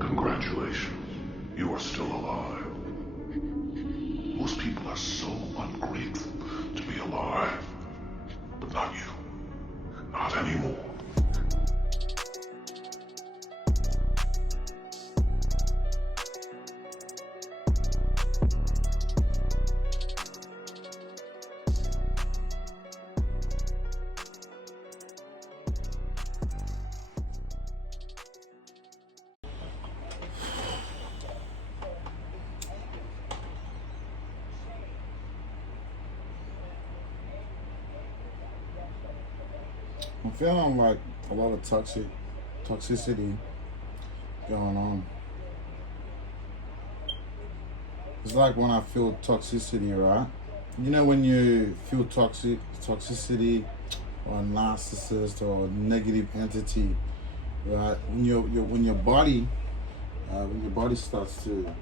Congratulations, you are still alive. Most people are so ungrateful to be alive, but not you. Not anymore. I'm feeling like a lot of toxicity going on. It's like when I feel toxicity, right? You know when you feel toxicity or a narcissist or a negative entity, right? When your body starts to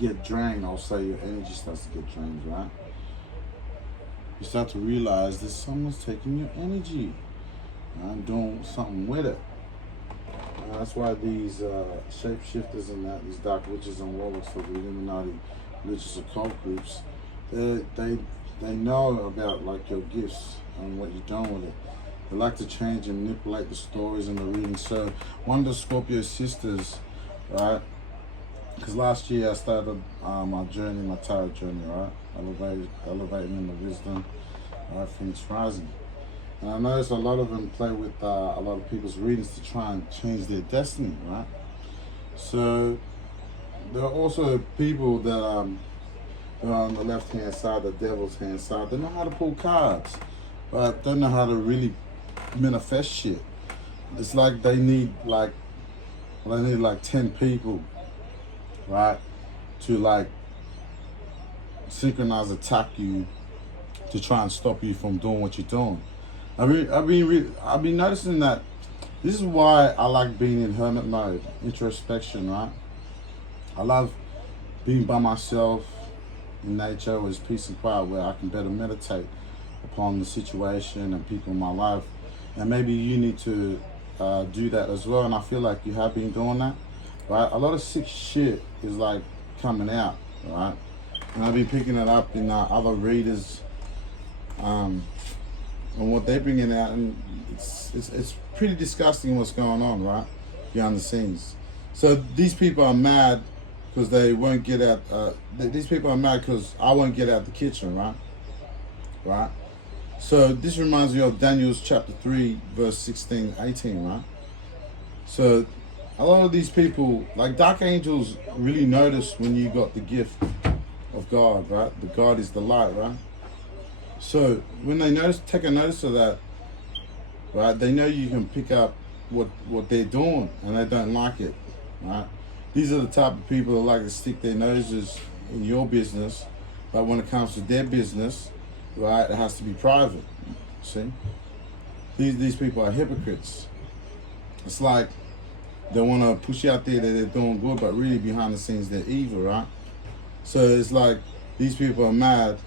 get drained, I'll say your energy starts to get drained, right? You start to realize that someone's taking your energy and doing something with it. That's why these shapeshifters and these dark witches and warlocks of the Illuminati religious occult groups, they know about like your gifts and what you're doing with it. They like to change and manipulate the stories and the readings. So one of the Scorpio sisters, right? Because last year I started my journey, my tarot journey, right? Elevating in the wisdom, Phoenix Rising. And I noticed a lot of them play with a lot of people's readings to try and change their destiny, right? So there are also people that are on the left-hand side, the devil's hand side. They know how to pull cards, but don't know how to really manifest shit. It's like they need like 10 people, right, to like synchronize attack you to try and stop you from doing what you're doing. I've been noticing that. This is why I like being in hermit mode, introspection, right? I love being by myself in nature with peace and quiet, where I can better meditate upon the situation and people in my life. And maybe you need to do that as well. And I feel like you have been doing that, right? A lot of sick shit is like coming out, right? And I've been picking it up in other readers and what they're bringing out, and it's pretty disgusting what's going on, right, behind the scenes. So these people are mad because they won't get out. These people are mad because I won't get out the kitchen, right? So this reminds me of Daniel's chapter 3, verse 16, 18, right? So a lot of these people, like dark angels, really notice when you got the gift of God, right? The God is the light, right? So when they take a notice of that, right, they know you can pick up what they're doing and they don't like it, right? These are the type of people that like to stick their noses in your business, but when it comes to their business, right, it has to be private. See? These people are hypocrites. It's like they want to push out there that they're doing good, but really behind the scenes they're evil, right? So it's like these people are mad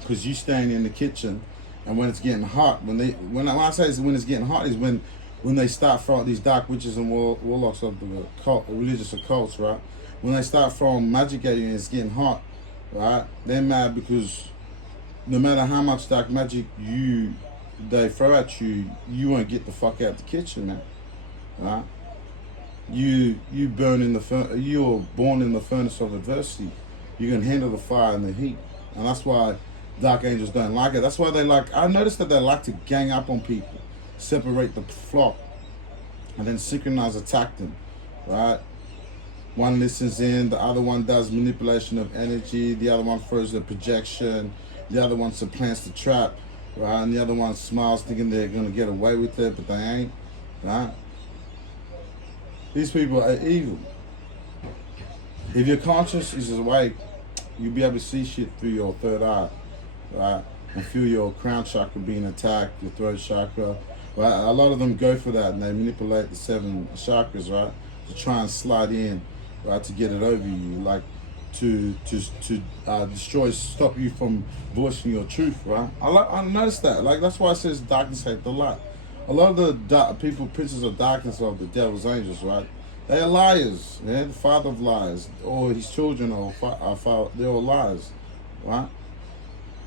because you staying in the kitchen, and when it's getting hot, when I say when it's getting hot is when they start throwing these dark witches and warlocks of the religious occults, right? When they start throwing magic at you and it's getting hot, right? They're mad because no matter how much dark magic they throw at you, you won't get the fuck out the kitchen, man, right? You're born in the furnace of adversity. You can handle the fire and the heat, and that's why dark angels don't like it. That's why I noticed that they like to gang up on people, separate the flock, and then synchronize attack them, right? One listens in, the other one does manipulation of energy, the other one throws the projection, the other one supplants the trap, right? And the other one smiles thinking they're gonna get away with it, but they ain't, right? These people are evil. If your conscience is awake, you'll be able to see shit through your third eye, right? And feel your crown chakra being attacked, your throat chakra, right? A lot of them go for that and they manipulate the 7 chakras, right? To try and slide in, right? To get it over you, like to destroy, stop you from voicing your truth, right? I noticed that. Like that's why it says darkness hate the light. A lot of the people, princes of darkness of the devil's angels, right? They are liars. Yeah? The father of lies, or his children, they're all liars, right?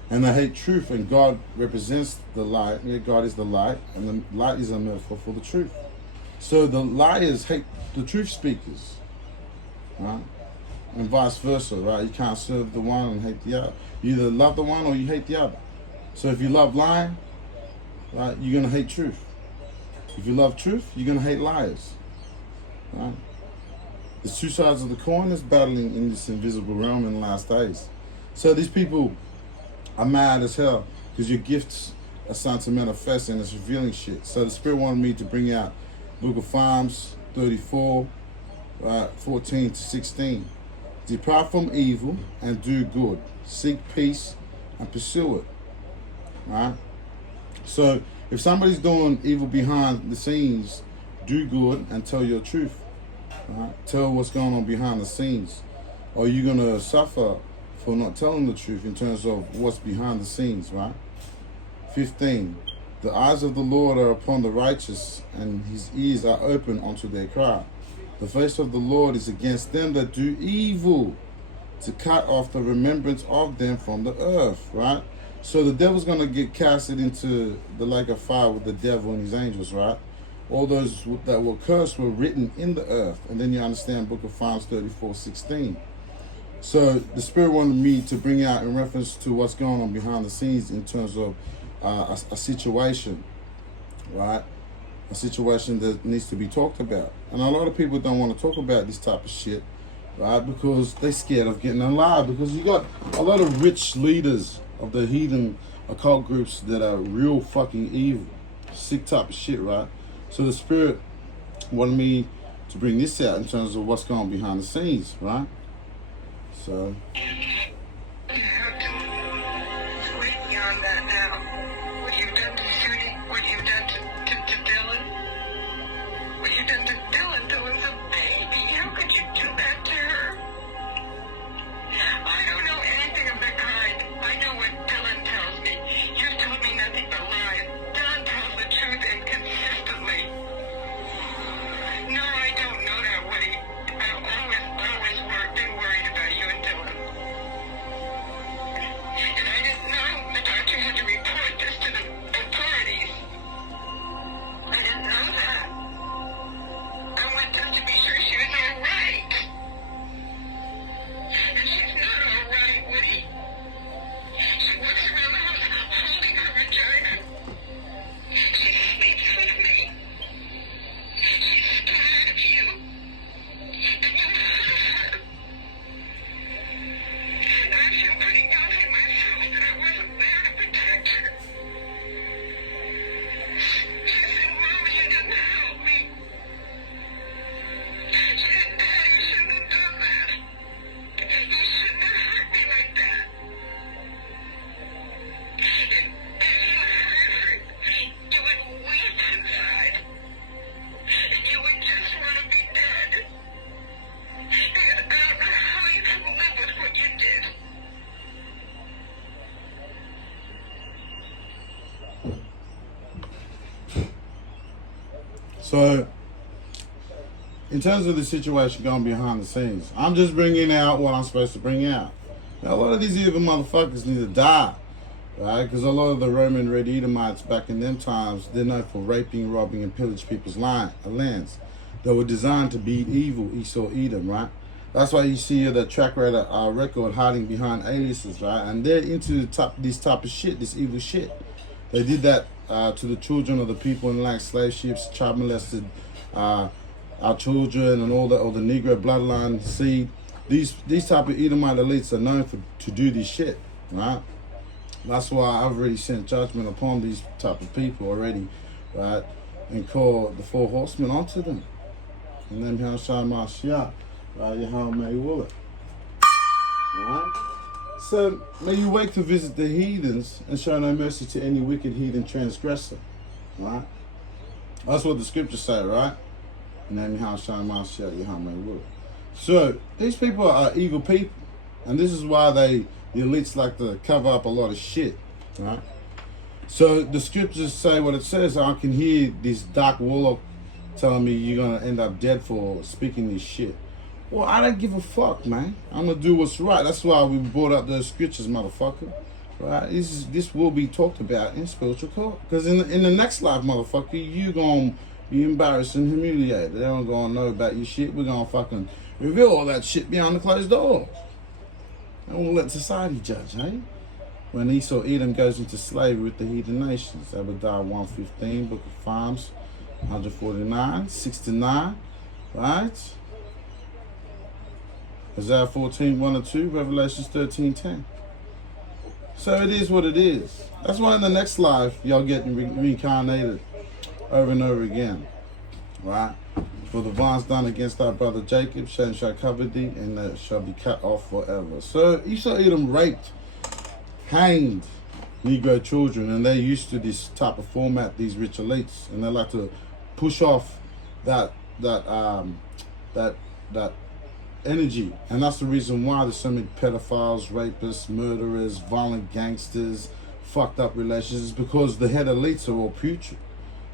And they hate truth, and God represents the light. Yeah, God is the light, and the light is a metaphor for the truth. So the liars hate the truth speakers, right? And vice versa, right? You can't serve the one and hate the other. You either love the one or you hate the other. So if you love lying, right, you're gonna hate truth. If you love truth, you're gonna hate liars, right? There's two sides of the coin that's battling in this invisible realm in the last days. So these people are mad as hell because your gifts are starting to manifest and it's revealing shit. So the Spirit wanted me to bring out Book of Psalms 34, 14 to 16. Depart from evil and do good. Seek peace and pursue it. Right? So if somebody's doing evil behind the scenes, do good and tell your truth. Right? Tell what's going on behind the scenes. Or you're going to suffer for not telling the truth in terms of what's behind the scenes, right? 15. The eyes of the Lord are upon the righteous, and his ears are open unto their cry. The face of the Lord is against them that do evil, to cut off the remembrance of them from the earth, right? So the devil's going to get casted into the lake of fire with the devil and his angels, right? All those that were cursed were written in the earth. And then you understand Book of Psalms 34:16. So the Spirit wanted me to bring out in reference to what's going on behind the scenes in terms of a situation, right? A situation that needs to be talked about. And a lot of people don't want to talk about this type of shit, right? Because they're scared of getting alive. Because you got a lot of rich leaders of the heathen occult groups that are real fucking evil. Sick type of shit, right? So the Spirit wanted me to bring this out in terms of what's going on behind the scenes, right? So You have to way beyond that now. What you've done to Sudi, what you've done to Dylan, what you've done to Dylan. Dylan's a baby. How could you do that to her? I don't know anything of the kind. I know what Dylan tells me. You've told me nothing but lies. Dylan tells the truth and consistently. No, I don't know that, Woody. I've always been worried about you and Dylan. And I didn't know the doctor had to report this to the authorities. I didn't know that. I went just to be sure she was all right. And she's not all right, Woody. She walks around the house holding her vagina. She sleeps with me. She's scared of you. And you love her. And I've been putting doubts in myself that I wasn't there to protect her. She said, Mom, you didn't help me. She said, Dad, you shouldn't have done that. You shouldn't have hurt me like that. And you hurt her. You would weep inside. And you would just want to be dead. Because I don't know how you could live with what you did. So, in terms of the situation going behind the scenes, I'm just bringing out what I'm supposed to bring out. Now, a lot of these evil motherfuckers need to die, right? Because a lot of the Roman Red Edomites back in them times, they're known for raping, robbing, and pillage people's lands. They were designed to beat evil, Esau, Edom, right? That's why you see the track record hiding behind aliases, right? And they're into this type of shit, this evil shit. They did that to the children of the people in like slave ships, child molested our children and all the Negro bloodline seed. These type of Edomite elites are known to do this shit, right? That's why I've already sent judgment upon these type of people already, right? And called the 4 horsemen onto them. And then how shall my shot, right? How may will it, right? So may you wake to visit the heathens and show no mercy to any wicked heathen transgressor, right? That's what the scriptures say, right? And then how shall my shot, how may will it. So these people are evil people, and this is why the elites like to cover up a lot of shit, right? So the scriptures say what it says. I can hear this dark warlock telling me you're gonna end up dead for speaking this shit. Well, I don't give a fuck, man. I'm gonna do what's right. That's why we brought up those scriptures, motherfucker. Right? This will be talked about in spiritual court. Because in the next life, motherfucker, you gonna be embarrassed and humiliated. They don't gonna know about your shit. We're gonna fucking reveal all that shit behind the closed door. And we'll let society judge, eh? When Esau Edom goes into slavery with the heathen nations. Obadiah 1:15, Book of Psalms 149, 6-9, right? Isaiah 14:1-2, Revelations 13:10. So it is what it is. That's why in the next life, y'all getting reincarnated over and over again, right? For the violence done against our brother Jacob, shall cover thee, and that shall be cut off forever. So Esau Edom raped, hanged Negro children, and they're used to this type of format, these rich elites, and they like to push off that energy, and that's the reason why there's so many pedophiles, rapists, murderers, violent gangsters, fucked up relationships, because the head elites are all putrid.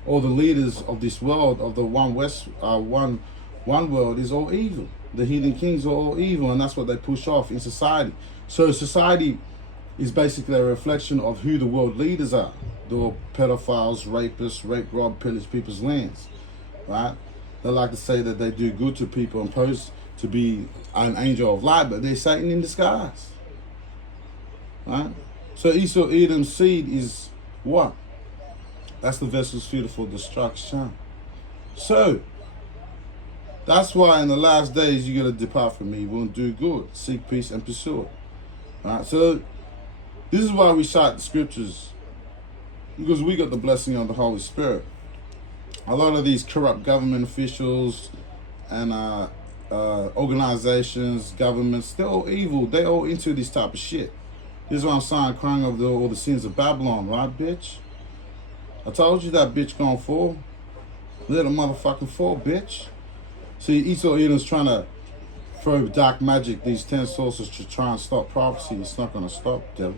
All the leaders of this world, of the one world, is all evil. The heathen kings are all evil, and that's what they push off in society. So society is basically a reflection of who the world leaders are. They're all pedophiles, rapists, rape, rob, pillage people's lands, right? They like to say that they do good to people and pose to be an angel of light, but they're Satan in disguise, right? So Esau Edom's seed is what? That's the vessels suited for destruction. So that's why in the last days you gotta depart from evil and do good, seek peace and pursue it. Right? So this is why we cite the scriptures, because we got the blessing of the Holy Spirit. A lot of these corrupt government officials and organizations, governments, they're all evil. They're all into this type of shit. This is what I'm saying, crying over all the sins of Babylon, right, bitch? I told you that bitch gonna fall. Let a motherfucking fall, bitch. See, Esau Edom's trying to throw dark magic, these 10 sources, to try and stop prophecy. It's not gonna stop, devil.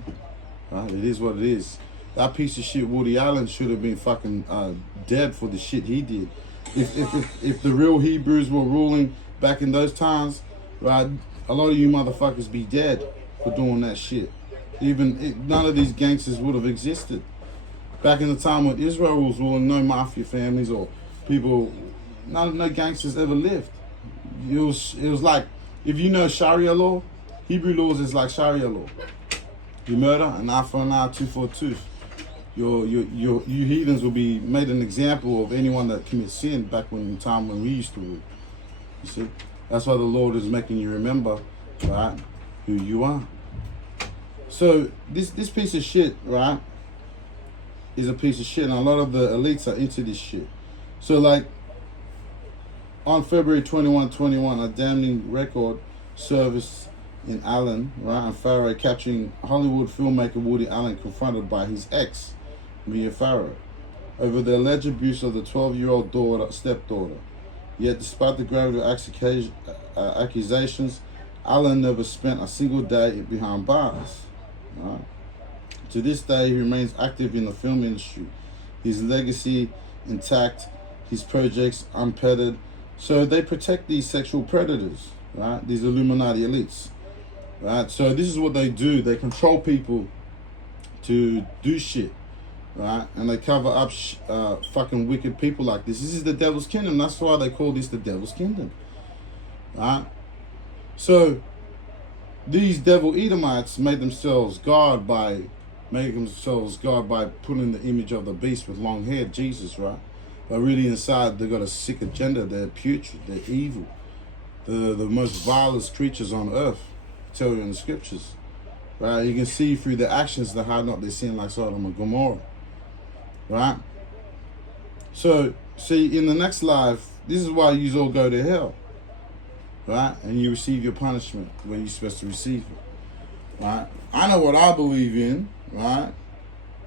Right? It is what it is. That piece of shit Woody Allen should have been fucking dead for the shit he did. If the real Hebrews were ruling back in those times, right, a lot of you motherfuckers be dead for doing that shit. None of these gangsters would have existed. Back in the time when Israel was ruling, no mafia families or people, no gangsters ever lived. It was like, if you know Sharia law, Hebrew laws is like Sharia law. You murder, an eye for an eye, tooth for a tooth. You heathens will be made an example of anyone that commits sin back in the time when we used to rule. You see? That's why the Lord is making you remember, right, who you are. So this piece of shit, right, is a piece of shit, and a lot of the elites are into this shit. So like on February 21, a damning record service in Allen, right, and Farrow, capturing Hollywood filmmaker Woody Allen confronted by his ex, Mia Farrow, over the alleged abuse of the 12-year-old stepdaughter. Yet despite the gravity of accusations, Allen never spent a single day behind bars. Right? To this day, he remains active in the film industry. His legacy intact, his projects unpettered. So they protect these sexual predators, right? These Illuminati elites, right? So this is what they do. They control people to do shit, right? And they cover up fucking wicked people like this. This is the devil's kingdom. That's why they call this the devil's kingdom, right? So these devil Edomites made themselves God by putting the image of the beast with long hair, Jesus, right? But really inside they got a sick agenda. They're putrid, they're evil. They're the most vilest creatures on earth, I tell you in the scriptures. Right? You can see through their actions they hide not their sin like Sodom and Gomorrah. Right? So, see, in the next life, this is why you all go to hell. Right? And you receive your punishment when you're supposed to receive it. Right? I know what I believe in, right?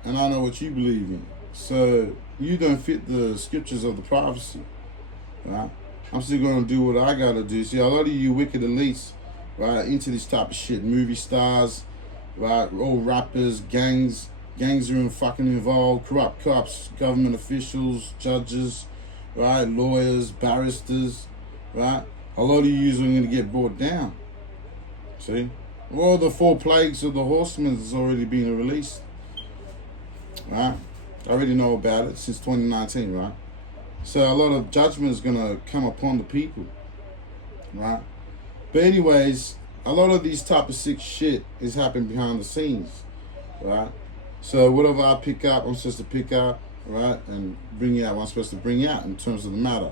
And I know what you believe in. So you don't fit the scriptures of the prophecy. Right? I'm still gonna do what I gotta do. See, a lot of you wicked elites, right, into this type of shit, movie stars, right, all rappers, gangs, Gangs are fucking involved, corrupt cops, government officials, judges, right? Lawyers, barristers, right? A lot of you are going to get brought down. See? All the 4 plagues of the horsemen has already been released. Right? I already know about it since 2019, right? So a lot of judgment is going to come upon the people. Right? But anyways, a lot of these type of sick shit is happening behind the scenes. Right? So whatever I pick up, I'm supposed to pick up, right? And bring out what I'm supposed to bring out in terms of the matter.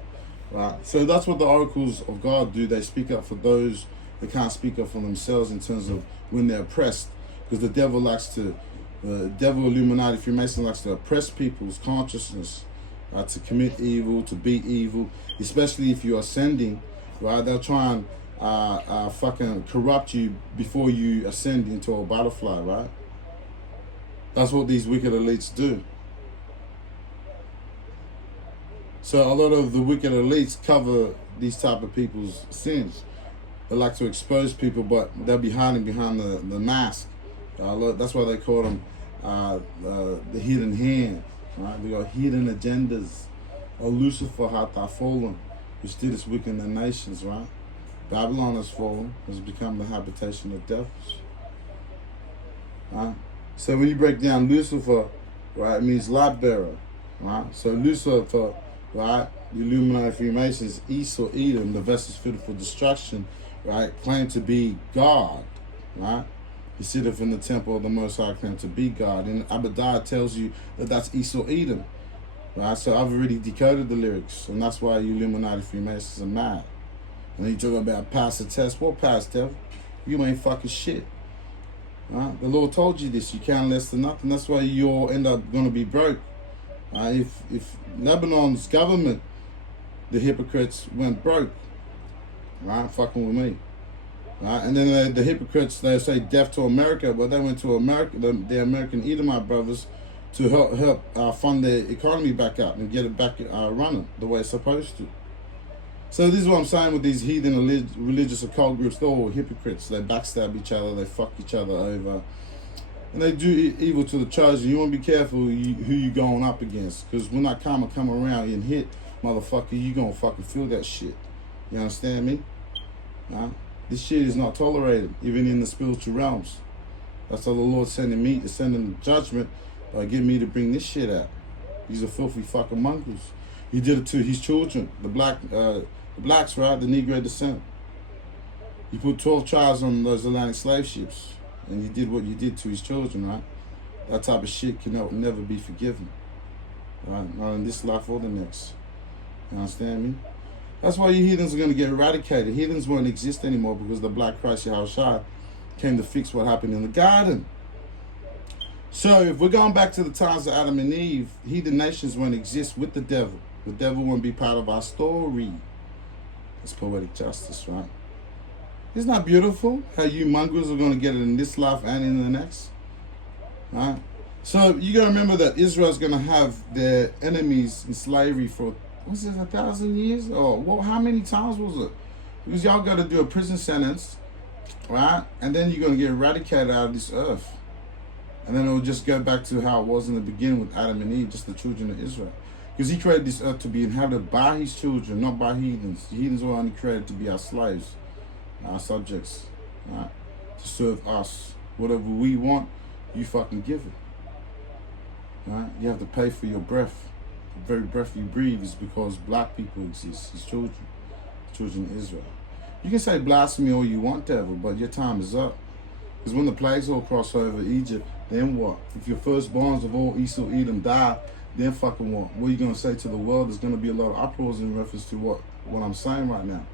Right? So that's what the oracles of God do. They speak up for those that can't speak up for themselves in terms of when they're oppressed. Because the devil Illuminati, Freemason likes to oppress people's consciousness, right? To commit evil, to be evil, especially if you're ascending, right? They'll try and fucking corrupt you before you ascend into a butterfly, right? That's what these wicked elites do. So a lot of the wicked elites cover these type of people's sins. They like to expose people, but they'll be hiding behind the mask. That's why they call them the hidden hand. Right? They got hidden agendas. Oh, Lucifer hath fallen, which did its wicked in the nations, right? Babylon has fallen, has become the habitation of devils. Right? So when you break down Lucifer, right, it means light bearer, right? So Lucifer, right, the Illuminati Freemasons, East or Edom, the vessels fitted for destruction, right, claim to be God, right? He sitteth in the temple of the Most High, claim to be God. And Abadiah tells you that that's East or Edom, right? So I've already decoded the lyrics, and that's why you Illuminati Freemasons are mad. And you talk about pass the test. What pass, devil? You ain't fucking shit. Right? The Lord told you this. You can't less than nothing. That's why you all end up going to be broke. If Lebanon's government, the hypocrites, went broke, right, fucking with me, right, and then the hypocrites, they say death to America, but they went to America, the American Edomite brothers, to help fund their economy back up and get it back running the way it's supposed to. So this is what I'm saying with these heathen religious occult groups. They're all hypocrites. They backstab each other. They fuck each other over. And they do evil to the chosen. You want to be careful who you going up against. Because when that karma come around and hit, motherfucker, you going to fucking feel that shit. You understand me? This shit is not tolerated, even in the spiritual realms. That's how the Lord sending me, sending judgment by getting me to bring this shit out. These are filthy fucking mongrels. He did it to his children, the blacks, right? The Negro descent. You put 12 tribes on those Atlantic slave ships, and you did what you did to his children, right? That type of shit can never be forgiven, right? Not in this life or the next. You understand me? That's why you heathens are going to get eradicated. Heathens won't exist anymore because the black Christ Yahushua came to fix what happened in the garden. So if we're going back to the times of Adam and Eve, heathen nations won't exist with the devil. The devil won't be part of our story. It's poetic justice, right? Isn't that beautiful? How you mongrels are going to get it in this life and in the next? Right? So you got to remember that Israel's going to have their enemies in slavery for, was it 1,000 years? Or well, how many times was it? Because y'all got to do a prison sentence, right? And then you're going to get eradicated out of this earth. And then it'll just go back to how it was in the beginning with Adam and Eve, just the children of Israel. Because he created this earth to be inhabited by his children, not by heathens. The heathens were only created to be our slaves, our subjects, right? To serve us. Whatever we want, you fucking give it. Right? You have to pay for your breath. The very breath you breathe is because black people exist, his children, the children of Israel. You can say blasphemy all you want, devil, but your time is up. Because when the plagues all cross over Egypt, then what? If your firstborns of all Esau, Edom die, then fucking what? What are you going to say to the world? There's going to be a lot of uproars in reference to what I'm saying right now.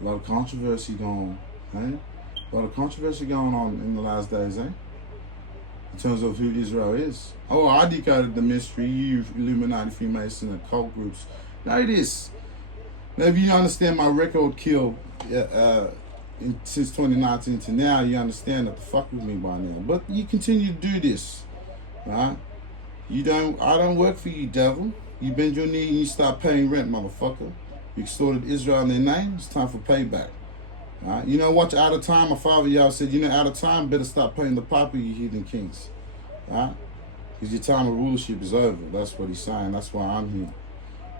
A lot of controversy going on, eh? A lot of controversy going on in the last days, eh? In terms of who Israel is. Oh, I decoded the mystery, you Illuminati Freemason and cult groups. Now this. Now if you understand my record kill since 2019 to now, you understand that the fuck with me by now. But you continue to do this, right? I don't work for you, devil. You bend your knee and you start paying rent, motherfucker. You extorted Israel in their name. It's time for payback. Right? You know, watch Out of Time. My father, y'all said, you know, out of time, better stop paying the papa, you heathen kings. right? Because your time of rulership is over. That's what he's saying. That's why I'm here,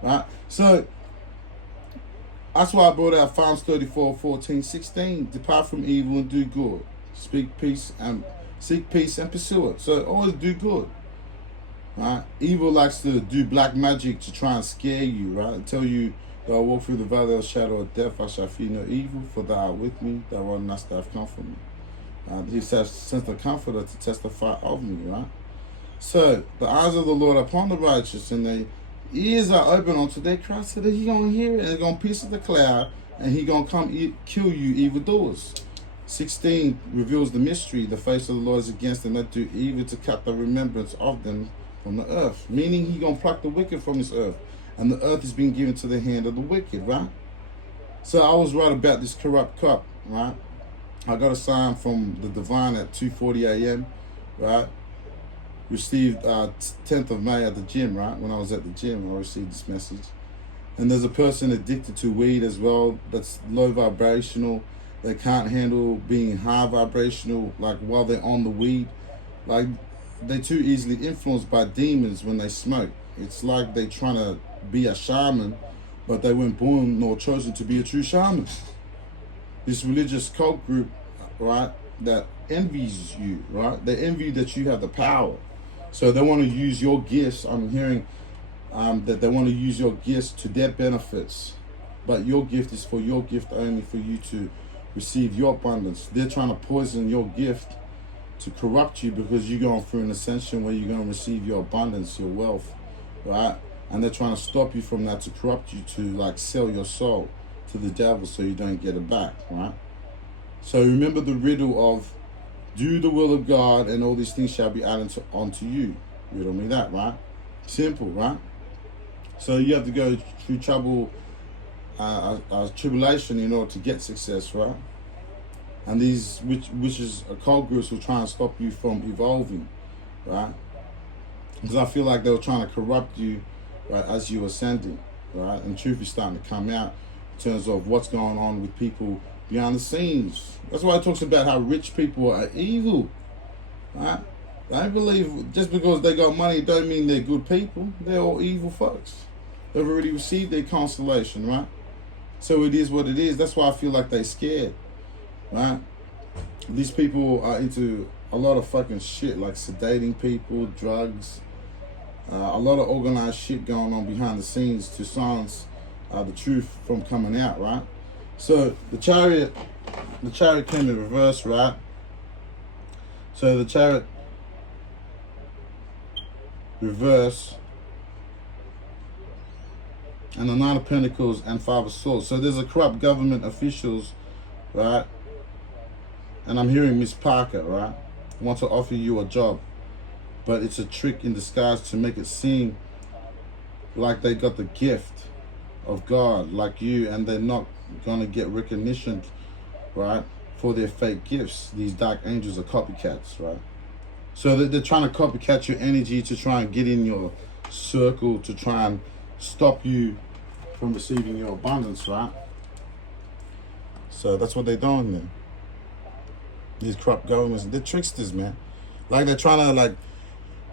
right? So that's why I brought out Psalms 34, 14, 16. Depart from evil and do good. Seek peace and pursue it. So always do good. Right? Evil likes to do black magic to try and scare you, right? And tell you that I walk through the valley of the shadow of death, I shall fear no evil, for thou art with me, thou art not that have come from me. He says, sent the comforter to testify of me, right? So the eyes of the Lord upon the righteous, and their ears are open unto their cry, so that he gonna hear it, and gonna pierce the cloud, and he gonna come kill you evildoers. 16 reveals the mystery. The face of the Lord is against them that do evil, to cut the remembrance of them from the earth. Meaning he gonna pluck the wicked from this earth, and the earth is being given to the hand of the wicked, right? So I was right about this corrupt cup, right? I got a sign from the divine at 2:40 a.m., right? Received 10th of May at the gym, right? When I was at the gym, I received this message. And there's a person addicted to weed as well, that's low vibrational. They can't handle being high vibrational, like while they're on the weed. Like they're too easily influenced by demons when they smoke. It's like they trying to be a shaman, but they weren't born nor chosen to be a true shaman. This religious cult group, right, that envies you, right? They envy that you have the power. So they want to use your gifts. I'm hearing that they want to use your gifts to their benefits. But your gift is for your gift only, for you to receive your abundance. They're trying to poison your gift to corrupt you, because you're going through an ascension where you're going to receive your abundance, your wealth, right? And they're trying to stop you from that, to corrupt you, to like sell your soul to the devil so you don't get it back, right? So remember the riddle of do the will of God and all these things shall be added onto you. Riddle me that, right? Simple, right? So you have to go through trouble, tribulation in order to get success, right? And these which is occult groups will try and stop you from evolving, right? Because I feel like they were trying to corrupt you, right, as you ascending, right? And truth is starting to come out in terms of what's going on with people behind the scenes. That's why it talks about how rich people are evil, right? I believe just because they got money don't mean they're good people. They're all evil folks. They've already received their consolation, right? So it is what it is. That's why I feel like they're scared, right? These people are into a lot of fucking shit, like sedating people, drugs, a lot of organized shit going on behind the scenes to silence the truth from coming out, right? So the chariot came in reverse, right? So the chariot reverse, and the Nine of Pentacles and Five of Swords. So there's a corrupt government officials, right? And I'm hearing Miss Parker, right? Want to offer you a job, but it's a trick in disguise to make it seem like they got the gift of God like you, and they're not gonna get recognition, right, for their fake gifts. These dark angels are copycats, right? So they're trying to copycat your energy to try and get in your circle, to try and stop you from receiving your abundance, right? So that's what they're doing there. These corrupt governments, they're tricksters, man. Like they're trying to like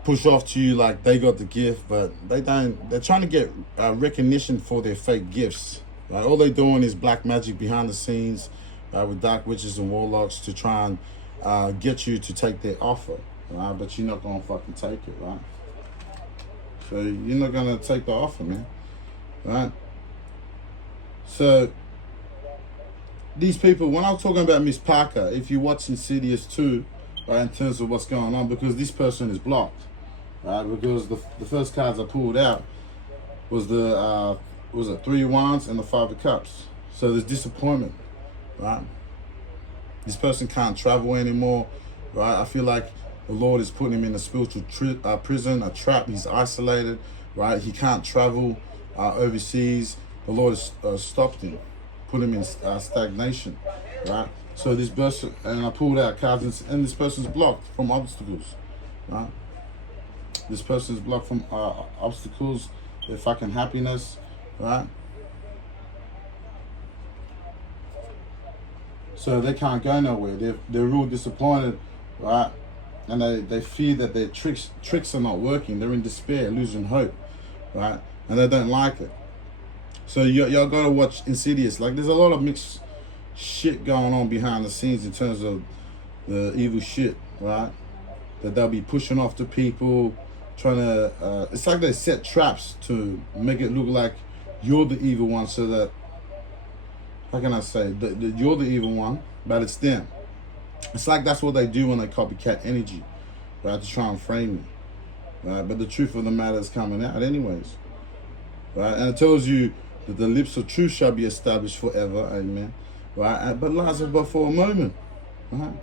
push off to you like they got the gift, but they don't. They're trying to get recognition for their fake gifts. Right? All they're doing is black magic behind the scenes with dark witches and warlocks to try and get you to take their offer, right? But you're not gonna fucking take it, right? So you're not gonna take the offer, man, right? So these people, when I'm talking about Miss Parker, if you watch Insidious 2, right, in terms of what's going on, because this person is blocked, right? Because the first cards I pulled out was the was it 3 of Wands and the 5 of Cups. So there's disappointment, right? This person can't travel anymore, right? I feel like the Lord is putting him in a spiritual prison, a trap. He's isolated, right? He can't travel overseas. The Lord has stopped him, put him in stagnation, right? So this person, and I pulled out cards, and this person's blocked from obstacles, right? This person's blocked from obstacles, their fucking happiness, right? So they can't go nowhere. They're real disappointed, right? and they fear that their tricks are not working. They're in despair, losing hope, right? And they don't like it. So y'all gotta watch Insidious. Like, there's a lot of mixed shit going on behind the scenes in terms of the evil shit, right? That they'll be pushing off to people, trying to, it's like they set traps to make it look like you're the evil one, so that, how can I say, that you're the evil one, but it's them. It's like that's what they do when they copycat energy, right, to try and frame you, right? But the truth of the matter is coming out anyways, right? And it tells you that the lips of truth shall be established forever, amen, right? But lies are but for a moment, right?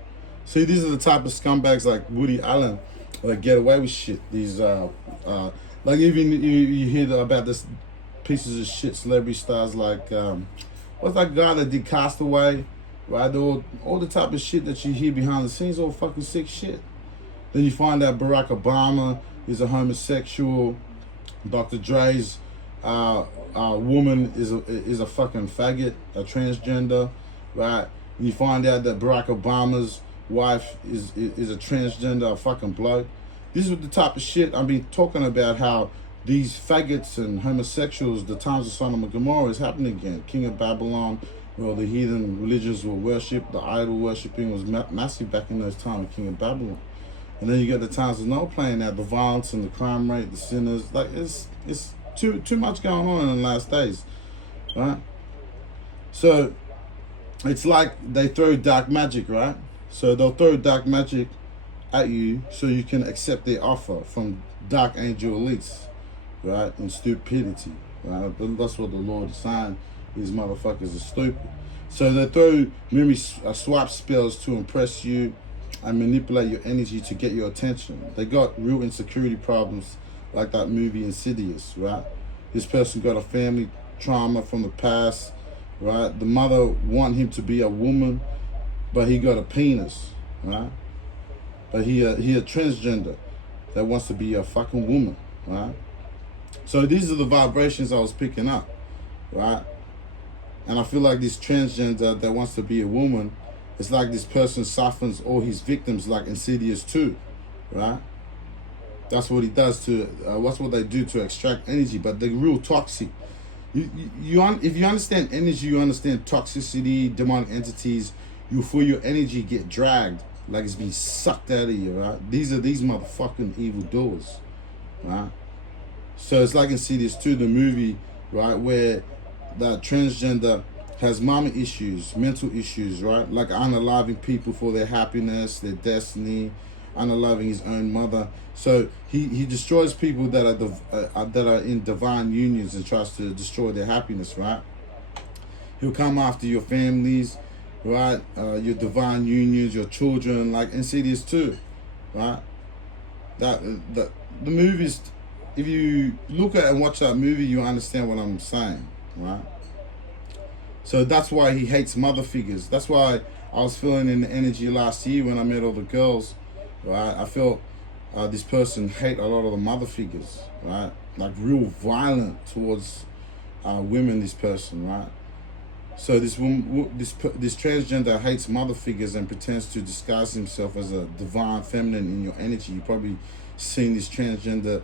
See, these are the type of scumbags like Woody Allen that get away with shit. These, like, even you hear about this pieces of shit celebrity stars like, what's that guy that did Castaway, right? All the type of shit that you hear behind the scenes, all fucking sick shit. Then you find out Barack Obama is a homosexual. Dr. Dre's woman is a fucking faggot, a transgender, right? And you find out that Barack Obama's wife is a transgender, a fucking bloke. This is the type of shit I've been talking about, how these faggots and homosexuals, the times of Sodom and Gomorrah is happening again. King of Babylon, where the heathen religions were worshipped, the idol worshipping was massive back in those times of King of Babylon. And then you get the times of Noah playing out, the violence and the crime rate, the sinners. Like, it's too much going on in the last days, right? So it's like they throw dark magic, right? So they'll throw dark magic at you so you can accept their offer from dark angel elites, right? And stupidity, right? That's what the Lord is saying. These motherfuckers are stupid. So they throw memory swap spells to impress you and manipulate your energy to get your attention. They got real insecurity problems, like that movie Insidious, right? This person got a family trauma from the past, right? The mother want him to be a woman, but he got a penis, right? But he a transgender that wants to be a fucking woman, right? So these are the vibrations I was picking up, right? And I feel like this transgender that wants to be a woman, it's like this person softens all his victims, like Insidious too, right? That's what he does to, what's what they do to extract energy, but they're real toxic. If you understand energy, you understand toxicity, demonic entities, you feel your energy get dragged, like it's being sucked out of you, right? These are these motherfucking evil doers, right? So it's like Insidious 2, the movie, right, where that transgender has mama issues, mental issues, right? Like unaliving people for their happiness, their destiny, unaliving his own mother. So he destroys people that are in divine unions and tries to destroy their happiness, right? He'll come after your families, right? Your divine unions, your children, like Insidious 2, right? The movies, if you look at and watch that movie, you understand what I'm saying, right? So that's why he hates mother figures. That's why I was feeling in the energy last year when I met all the girls, right? I felt this person hate a lot of the mother figures, right? Like real violent towards women, this person, right? So this transgender hates mother figures and pretends to disguise himself as a divine feminine in your energy. You probably seen this transgender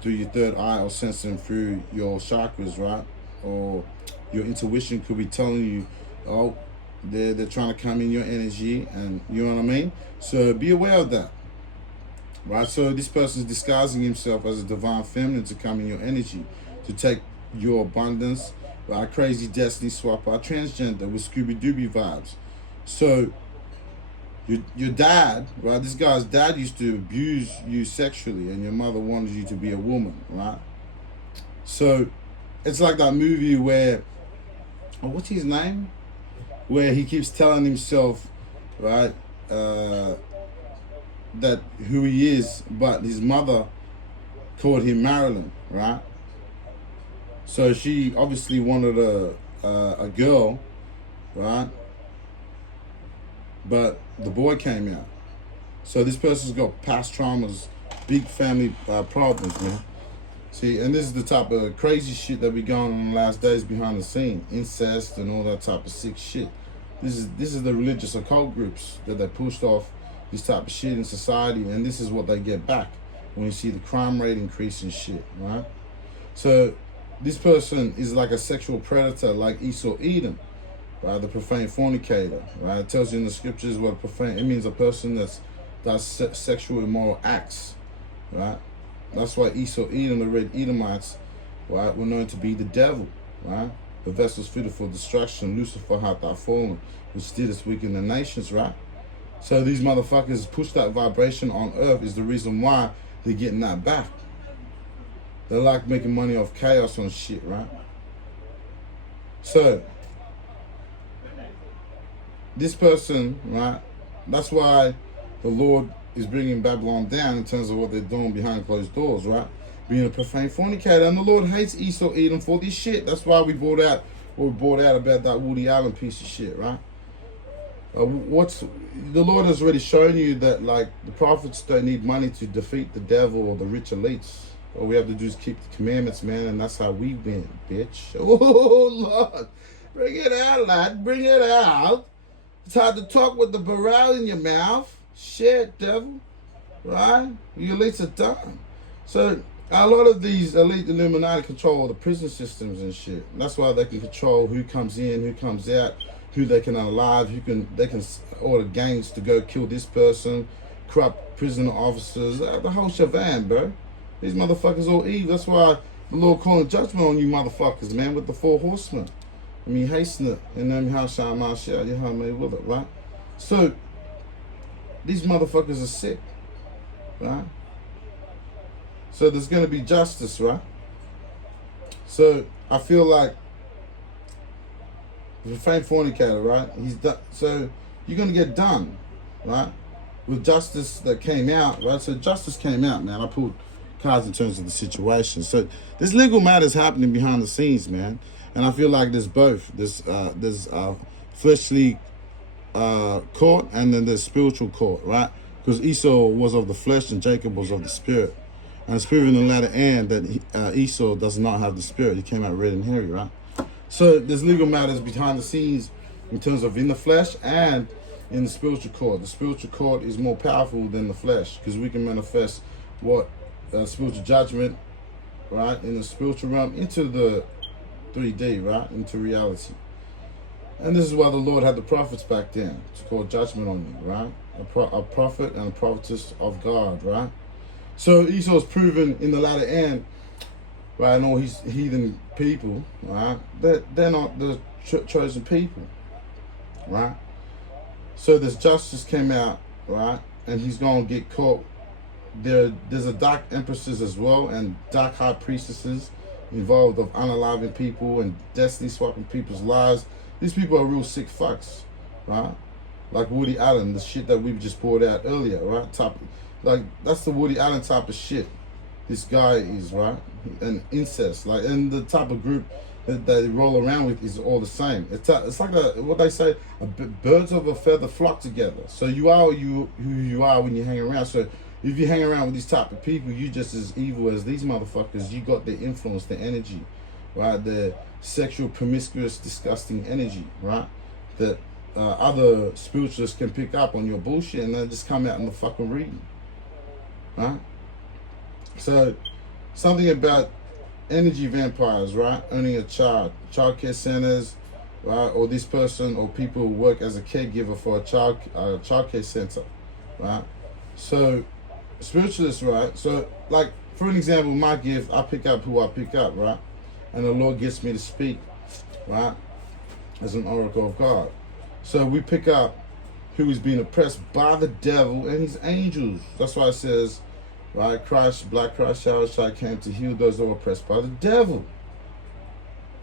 through your third eye or sensing through your chakras, right? Or your intuition could be telling you, oh, they're trying to come in your energy, and you know what I mean? So be aware of that, right? So this person is disguising himself as a divine feminine to come in your energy, to take your abundance, right? Crazy destiny swapper, transgender with Scooby-Dooby vibes. So your dad, right? This guy's dad used to abuse you sexually, and your mother wanted you to be a woman, right? So it's like that movie where, what's his name? Where he keeps telling himself, right, that who he is, but his mother called him Marilyn, right? So she obviously wanted a girl, right? But the boy came out. So this person's got past traumas, big family problems, man. See, and this is the type of crazy shit that be going on in the last days behind the scene. Incest and all that type of sick shit. This is the religious occult groups that they pushed off this type of shit in society, and this is what they get back when you see the crime rate increase and shit, right? So this person is like a sexual predator, like Esau Edom, right? The profane fornicator, right? It tells you in the scriptures what a profane, it means a person that does sexual immoral acts, right? That's why Esau Edom, the red Edomites, right, were known to be the devil, right? The vessels fitted for destruction, Lucifer hath thou fallen, which didst weaken the nations, right? So these motherfuckers push that vibration on earth is the reason why they're getting that back. They like making money off chaos on shit, right? So this person, right, that's why the Lord is bringing Babylon down in terms of what they're doing behind closed doors, right? Being a profane fornicator. And the Lord hates Esau Edom for this shit. That's why we brought out about that Woody Allen piece of shit, right? The Lord has already shown you that, like, the prophets don't need money to defeat the devil or the rich elites. All we have to do is keep the commandments, man, and that's how we win, bitch. Oh, Lord. Bring it out, lad. Bring it out. It's hard to talk with the barrel in your mouth. Shit, devil. Right? You elites are done. So a lot of these elite Illuminati control the prison systems and shit. That's why they can control who comes in, who comes out, who they can unalive, they can order gangs to go kill this person, corrupt prisoner officers, the whole shebang, bro. These motherfuckers all evil. That's why the Lord calling judgment on you motherfuckers, man, with the 4 horsemen. I mean, hasten it, and then how shall my share, you how many with it, right? So these motherfuckers are sick, right? So there's gonna be justice, right? So I feel like the profane fornicator, right? He's done. So you're gonna get done, right? With justice that came out, right? So justice came out, man. I pulled cards in terms of the situation. So there's legal matters happening behind the scenes, man. And I feel like there's both. There's fleshly court, and then there's spiritual court, right? Because Esau was of the flesh and Jacob was of the spirit. And it's proven in the latter end that Esau does not have the spirit. He came out red and hairy, right? So there's legal matters behind the scenes in terms of in the flesh and in the spiritual court. The spiritual court is more powerful than the flesh because we can manifest what spiritual judgment, right, in the spiritual realm into the 3D, right, into reality. And this is why the Lord had the prophets back then to call judgment on you, right? A prophet and a prophetess of God, right? So Esau's proven in the latter end, right, and all his heathen people, right, that they're not the chosen people, right? So this justice came out, right, and he's going to get caught. There's a dark empresses as well and dark high priestesses involved of unaliving people and destiny swapping people's lives. These people are real sick fucks, right? Like Woody Allen, the shit that we just brought out earlier, right? Like that's the Woody Allen type of shit. This guy is, right? And incest, like, and the type of group that they roll around with is all the same. It's like what they say, birds of a feather flock together. So you are who you are when you hang around. So if you hang around with these type of people, you just as evil as these motherfuckers. You got the influence, the energy, right? The sexual, promiscuous, disgusting energy, right? That other spiritualists can pick up on your bullshit and then just come out in the fucking reading, right? So something about energy vampires, right? Owning a childcare centers, right? Or this person or people who work as a caregiver for a childcare center, right? So spiritualists, right? So like for an example, my gift, I pick up who I pick up, right? And the Lord gets me to speak, right? As an oracle of God. So we pick up who is being oppressed by the devil and his angels. That's why it says, right, Christ, Black Christ, Shai came to heal those that were oppressed by the devil.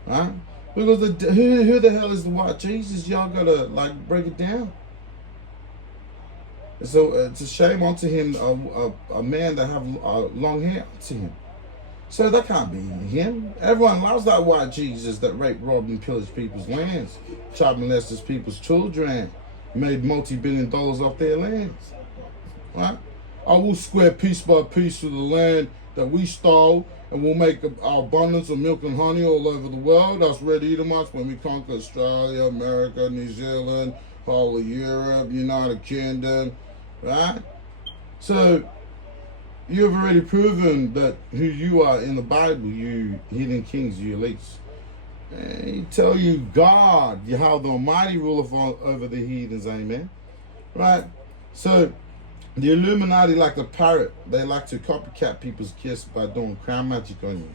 Right? Because who the hell is the white Jesus? Y'all gotta like break it down. So it's a shame unto him, a man that have long hair to him. So that can't be him. Everyone loves that white Jesus that raped, robbed, and pillaged people's lands, child molested people's children, made multi-billion dollars off their lands. Right? I will square piece by piece of the land that we stole, and we'll make our abundance of milk and honey all over the world. That's Red Edomites when we conquer Australia, America, New Zealand, all of Europe, United Kingdom, right? So you have already proven that who you are in the Bible, you heathen kings, you elites. And he tell you God, how the Almighty ruleth over the heathens, amen? Right? So the Illuminati like to parrot. They like to copycat people's gifts by doing crown magic on you,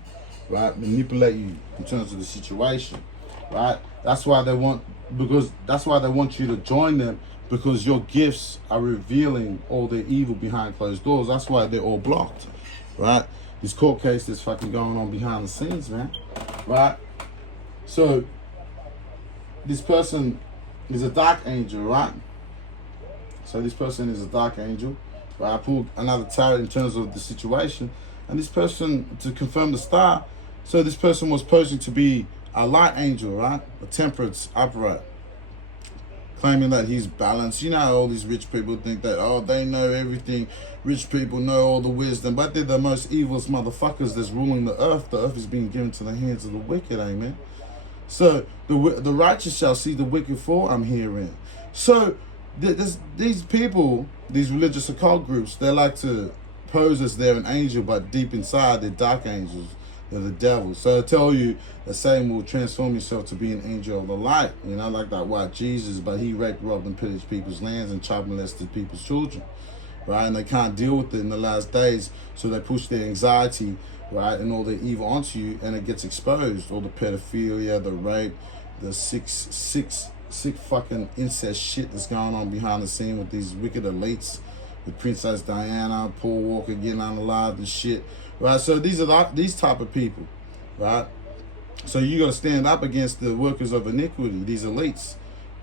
right? Manipulate you in terms of the situation, right? That's why they want you to join them, because your gifts are revealing all the evil behind closed doors. That's why they're all blocked, right? This court case that's fucking going on behind the scenes, man, right? So this person is a dark angel, right? So this person is a dark angel. Right? I pulled another tarot in terms of the situation, and this person, to confirm the star, so this person was posing to be a light angel, right? A temperance upright, claiming that he's balanced. You know how all these rich people think that, oh, they know everything. Rich people know all the wisdom, but they're the most evilest motherfuckers that's ruling the earth. The earth is being given to the hands of the wicked, amen? So the righteous shall see the wicked fall, I'm hearing. So these people, these religious occult groups, they like to pose as they're an angel, but deep inside they're dark angels. They're the devil. So I tell you, the same will transform yourself to be an angel of the light. You know, like that white Jesus, but he raped, robbed, and pillaged people's lands and child molested people's children, right? And they can't deal with it in the last days, so they push their anxiety, right, and all the evil onto you, and it gets exposed. All the pedophilia, the rape, the sick fucking incest shit that's going on behind the scene with these wicked elites, with Princess Diana, Paul Walker getting unalived and shit, right? So these are these type of people, right? So you got to stand up against the workers of iniquity, these elites,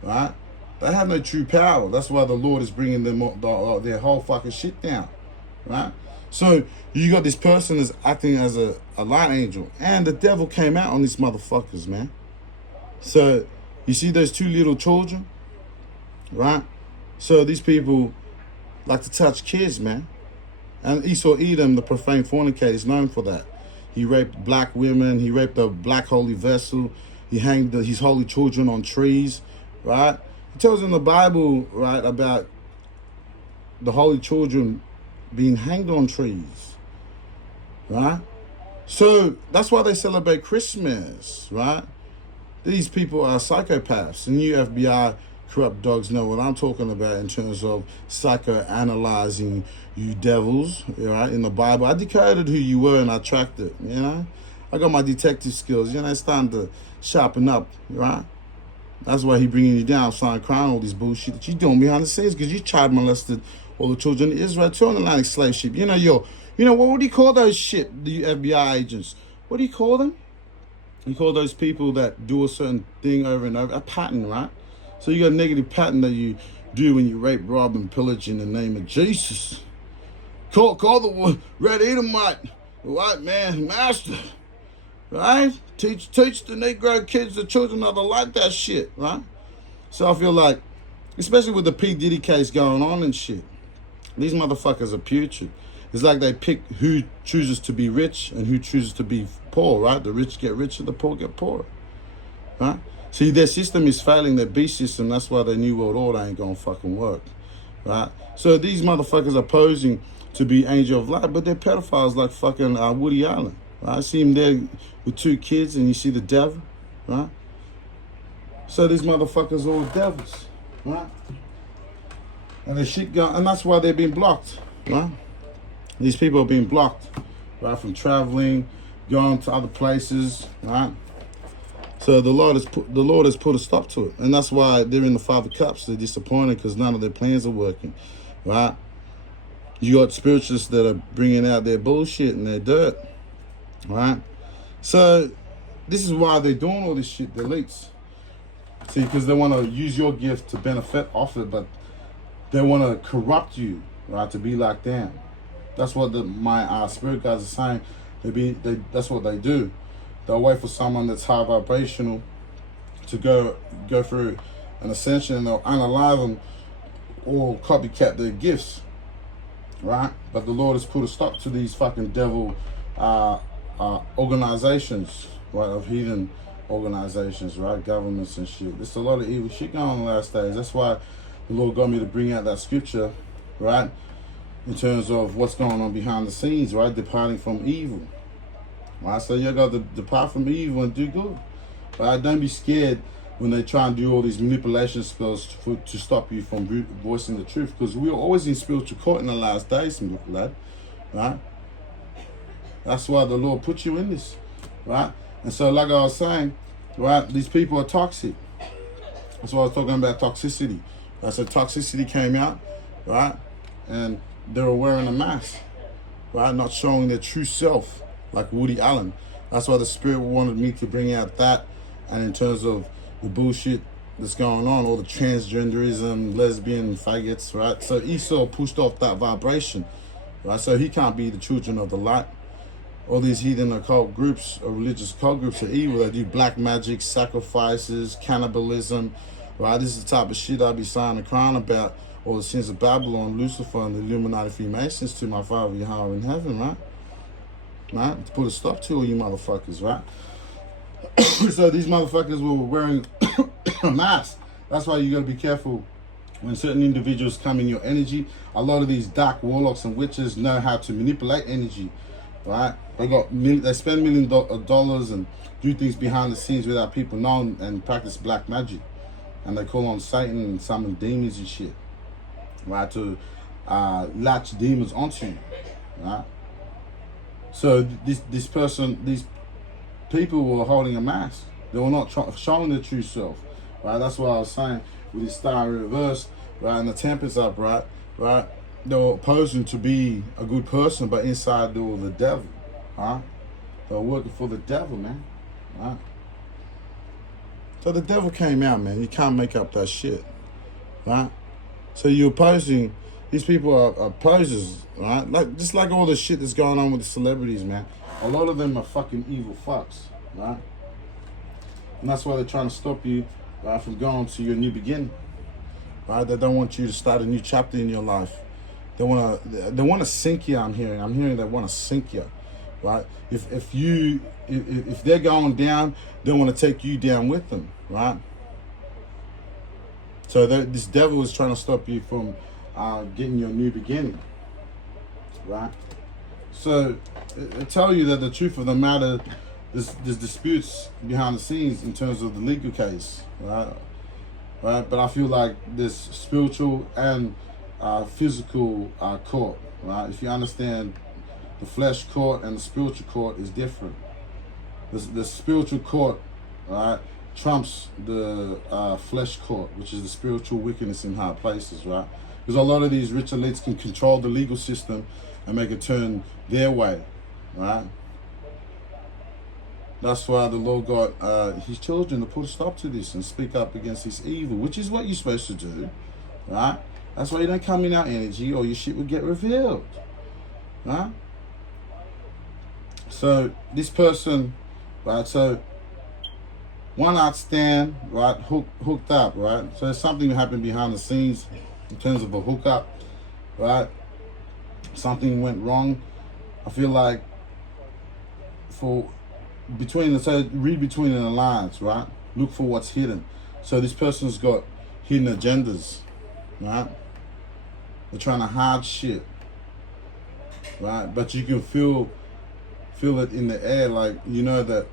right? They have no true power. That's why the Lord is bringing them their whole fucking shit down, right? So you got this person that's acting as a light angel, and the devil came out on these motherfuckers, man. So you see those two little children, right? So these people like to touch kids, man. And Esau Edom, the profane fornicator, is known for that. He raped black women. He raped a black holy vessel. He hanged his holy children on trees, right? It tells in the Bible, right, about the holy children being hanged on trees, right? So that's why they celebrate Christmas, right? These people are psychopaths, and you FBI corrupt dogs know what I'm talking about in terms of psychoanalyzing you devils, right? In the Bible, I decoded who you were and I tracked it, you know? I got my detective skills, you know, it's time to sharpen up, right? That's why he bringing you down, starting crying all this bullshit that you doing behind the scenes, because you child molested all the children of Israel too on Atlantic slave ship. You know, what do you call those shit, the FBI agents? What do you call them? You call those people that do a certain thing over and over a pattern, right? So you got a negative pattern that you do when you rape, rob, and pillage in the name of Jesus. Call the red Edomite, the white man, master, right? Teach the Negro kids, the children of the light, that shit, right? So I feel like, especially with the P. Diddy case going on and shit, these motherfuckers are putrid. It's like they pick who chooses to be rich and who chooses to be poor, right? The rich get richer, the poor get poorer, right? See, their system is failing, their beast system. That's why their New World Order ain't gonna fucking work, right? So these motherfuckers are posing to be angel of light, but they're pedophiles like fucking Woody Allen, right? I see him there with 2 kids, and you see the devil, right? So these motherfuckers are all devils, right? And the shit going, and that's why they're being blocked, right? These people are being blocked, right, from traveling, going to other places, right? So the Lord has put a stop to it, and that's why they're in the 5 of Cups. They're disappointed because none of their plans are working, right? You got spiritualists that are bringing out their bullshit and their dirt, right? So this is why they're doing all this shit, the elites. See, because they want to use your gift to benefit off it, but they want to corrupt you, right, to be like them. That's what my spirit guides are saying. That's what they do. They'll wait for someone that's high vibrational to go through an ascension, and they'll unalive them or copycat their gifts, right? But the Lord has put a stop to these fucking devil organizations, right, of heathen organizations, right, governments and shit. There's a lot of evil shit going on in the last days. That's why the Lord got me to bring out that scripture, right? In terms of what's going on behind the scenes, right? Departing from evil. Right? So you got to depart from evil and do good. Right? Don't be scared when they try and do all these manipulation spells to stop you from voicing the truth. Because we're always in spiritual court in the last days, lad. Right? That's why the Lord put you in this. Right? And so like I was saying, right, these people are toxic. That's why I was talking about toxicity. Right? So toxicity came out, right? And they were wearing a mask, right? Not showing their true self, like Woody Allen. That's why the Spirit wanted me to bring out that. And in terms of the bullshit that's going on, all the transgenderism, lesbian faggots, right? So Esau pushed off that vibration, right? So he can't be the children of the light. All these heathen occult groups or religious occult groups are evil. They do black magic, sacrifices, cannibalism, right? This is the type of shit I'll be signing the Quran about. All the sins of Babylon, Lucifer, and the Illuminati Freemasons to my Father Yahweh in heaven, right? Right? To put a stop to all you motherfuckers, right? So these motherfuckers were wearing a mask. That's why you got to be careful when certain individuals come in your energy. A lot of these dark warlocks and witches know how to manipulate energy, right? They spend millions of dollars and do things behind the scenes without people knowing and practice black magic. And they call on Satan and summon demons and shit, right? To latch demons onto you, right? So these people were holding a mask. They were not showing their true self, right? That's what I was saying with this star in reverse, right? And the temperance upright, right? They were posing to be a good person, but inside they were the devil, huh? They were working for the devil, man, right? So the devil came out, man. You can't make up that shit, right? So you're posing. These people are posers, right? Just like all the shit that's going on with the celebrities, man. A lot of them are fucking evil fucks, right? And that's why they're trying to stop you, right, from going to your new beginning, right? They don't want you to start a new chapter in your life. They want to sink you. I'm hearing they want to sink you, right? If they're going down, they want to take you down with them, right? So this devil is trying to stop you from getting your new beginning, right? So I tell you that the truth of the matter, there's disputes behind the scenes in terms of the legal case, right? Right, but I feel like there's spiritual and physical court, right? If you understand, the flesh court and the spiritual court is different. The spiritual court, right, trumps the flesh court, which is the spiritual wickedness in high places, right? Because a lot of these rich elites can control the legal system and make it turn their way, right? That's why the Lord got his children to put a stop to this and speak up against this evil, which is what you're supposed to do, right? That's why you don't come in our energy or your shit will get revealed, right? So this person, right, so one night stand, right, hooked up, right? So something happened behind the scenes in terms of a hookup, right? Something went wrong. I feel like read between the lines, right? Look for what's hidden. So this person's got hidden agendas, right? They're trying to hide shit, right? But you can feel it in the air, like, you know that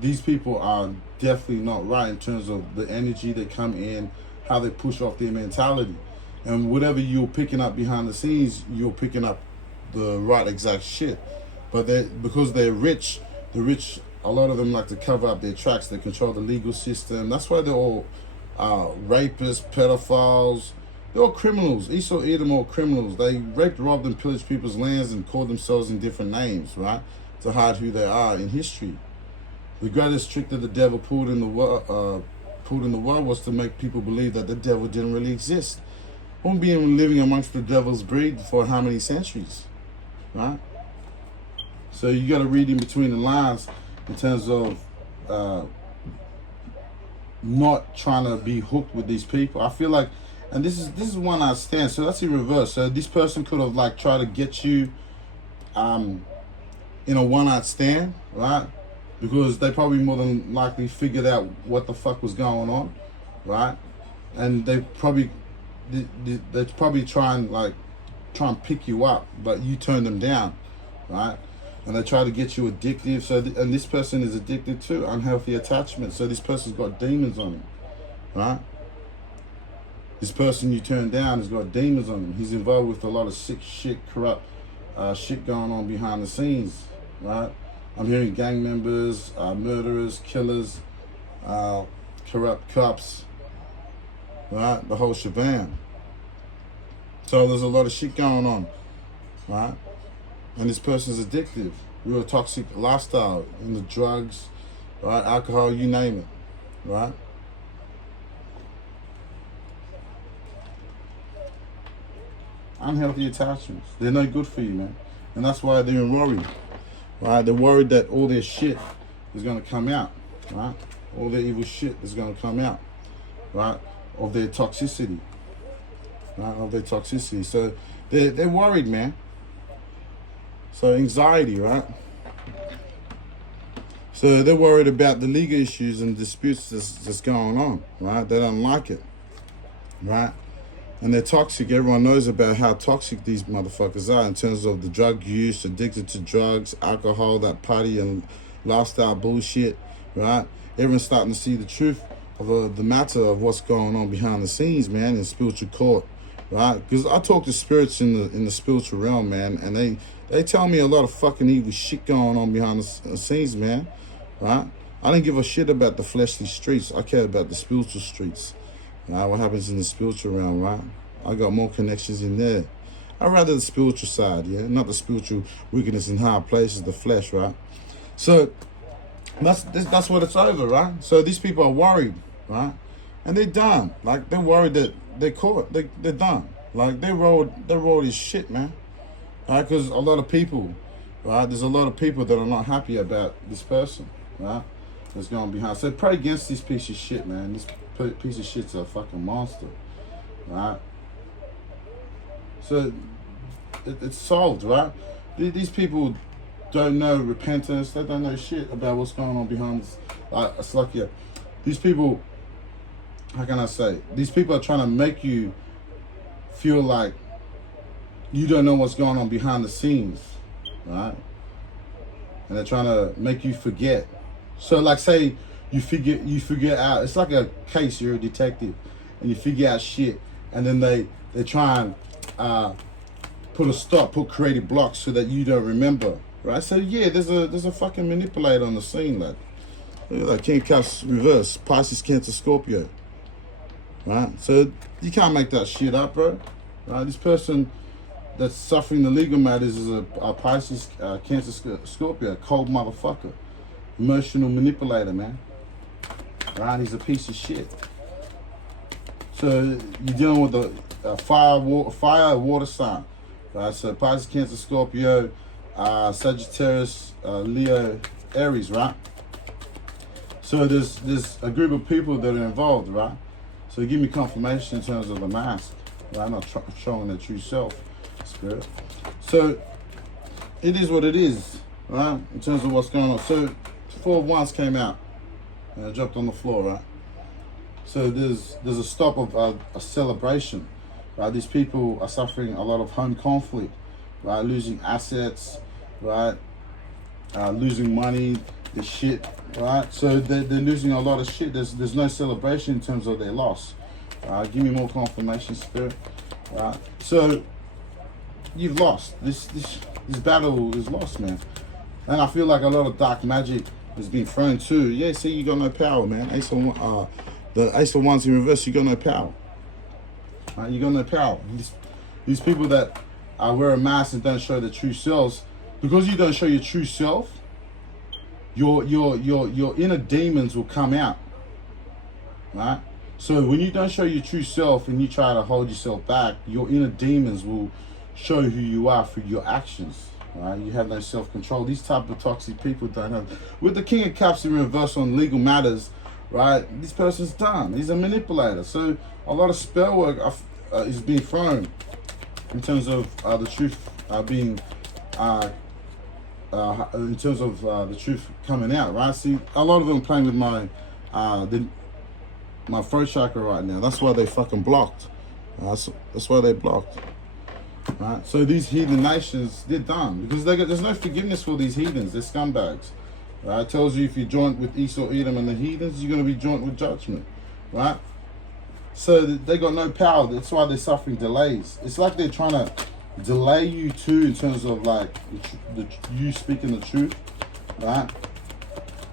these people are definitely not right in terms of the energy they come in, how they push off their mentality. And whatever you're picking up behind the scenes, you're picking up the right exact shit. But because they're rich, a lot of them like to cover up their tracks. They control the legal system. That's why they're all rapists, pedophiles. They're all criminals. Esau, Edom, all criminals. They raped, robbed, and pillaged people's lands and called themselves in different names, right? To hide who they are in history. The greatest trick that the devil pulled in the world was to make people believe that the devil didn't really exist. We've been living amongst the devil's breed for how many centuries, right? So you got to read in between the lines in terms of not trying to be hooked with these people. I feel like, and this is one I stand. So that's in reverse. So this person could have like tried to get you in a one-night stand, right? Because they probably more than likely figured out what the fuck was going on, right? And they probably they probably try and pick you up, but you turn them down, right? And they try to get you addictive. So and this person is addicted to unhealthy attachment. So this person's got demons on him, right? This person you turn down has got demons on him. He's involved with a lot of sick shit, corrupt shit going on behind the scenes, right? I'm hearing gang members, murderers, killers, corrupt cops, right? The whole shebang. So there's a lot of shit going on, right? And this person's addictive. Real toxic lifestyle in the drugs, right? Alcohol, you name it, right? Unhealthy attachments. They're no good for you, man. And that's why they're worried, right? They're worried that all their shit is going to come out, right? All their evil shit is going to come out, right? Of their toxicity, right? Of their toxicity. So they're worried, man. So anxiety, right? So they're worried about the legal issues and disputes that's going on, right? They don't like it, right? And they're toxic. Everyone knows about how toxic these motherfuckers are in terms of the drug use, addicted to drugs, alcohol, that party and lifestyle bullshit, right? Everyone's starting to see the truth of the matter of what's going on behind the scenes, man, in spiritual court, right? Because I talk to spirits in the spiritual realm, man, and they tell me a lot of fucking evil shit going on behind the scenes, man, right? I don't give a shit about the fleshly streets. I care about the spiritual streets. Right, what happens in the spiritual realm, right? I got more connections in there. I'd rather the spiritual side, yeah? Not the spiritual wickedness in higher places, the flesh, right? So, that's what it's over, right? So these people are worried, right? And they're done. Like, they're worried that they're caught. They're done. Like, they rolled this shit, man. Right? Because a lot of people, right? There's a lot of people that are not happy about this person, right? That's going behind. So pray against this piece of shit, man. This piece of shit's a fucking monster, right? So it's solved, right? These people don't know repentance. They don't know shit about what's going on behind this. It's like, yeah, these people, how can I say? These people are trying to make you feel like you don't know what's going on behind the scenes, right? And they're trying to make you forget. So like, say you figure out, it's like a case, you're a detective and you figure out shit, and then they try and put creative blocks so that you don't remember, right? So yeah, there's a fucking manipulator on the scene, like look at that, King of Cups reverse, Pisces, Cancer, Scorpio, right? So you can't make that shit up, bro, right? This person that's suffering the legal matters is a Pisces, Cancer, Scorpio, cold motherfucker. Emotional manipulator, man. Right? He's a piece of shit. So you're dealing with a fire, water sign. Right? So Pisces, Cancer, Scorpio, Sagittarius, Leo, Aries, right? So there's a group of people that are involved, right? So give me confirmation in terms of the mask, right? Not showing their true self, spirit. So it is what it is, right? In terms of what's going on. So 4 of Wands came out and it dropped on the floor, right? So there's a stop of a celebration, right? These people are suffering a lot of home conflict, right? Losing assets, right? Losing money, the shit, right? So they're losing a lot of shit. There's no celebration in terms of their loss. Give me more confirmation, spirit, right? So you've lost. This battle is lost, man. And I feel like a lot of dark magic has been thrown too. Yeah, see, you got no power, man. The Ace of Wands in reverse, you got no power. You got no power. These people that wear a mask and don't show their true selves, because you don't show your true self, your inner demons will come out, right? So when you don't show your true self and you try to hold yourself back, your inner demons will show who you are through your actions. Right? You have no self-control. These type of toxic people don't have. With the King of Cups in reverse on legal matters, right? This person's done. He's a manipulator. So a lot of spell work is being thrown in terms of the truth being, in terms of the truth coming out, right? See, a lot of them playing with my throat chakra right now. That's why they fucking blocked, That's why they blocked. Right? So these heathen nations, they're done. Because there's no forgiveness for these heathens. They're scumbags. Right? It tells you if you joint with Esau, Edom, and the heathens, you're going to be joint with judgment. Right? So they got no power. That's why they're suffering delays. It's like they're trying to delay you too in terms of like you speaking the truth. Right?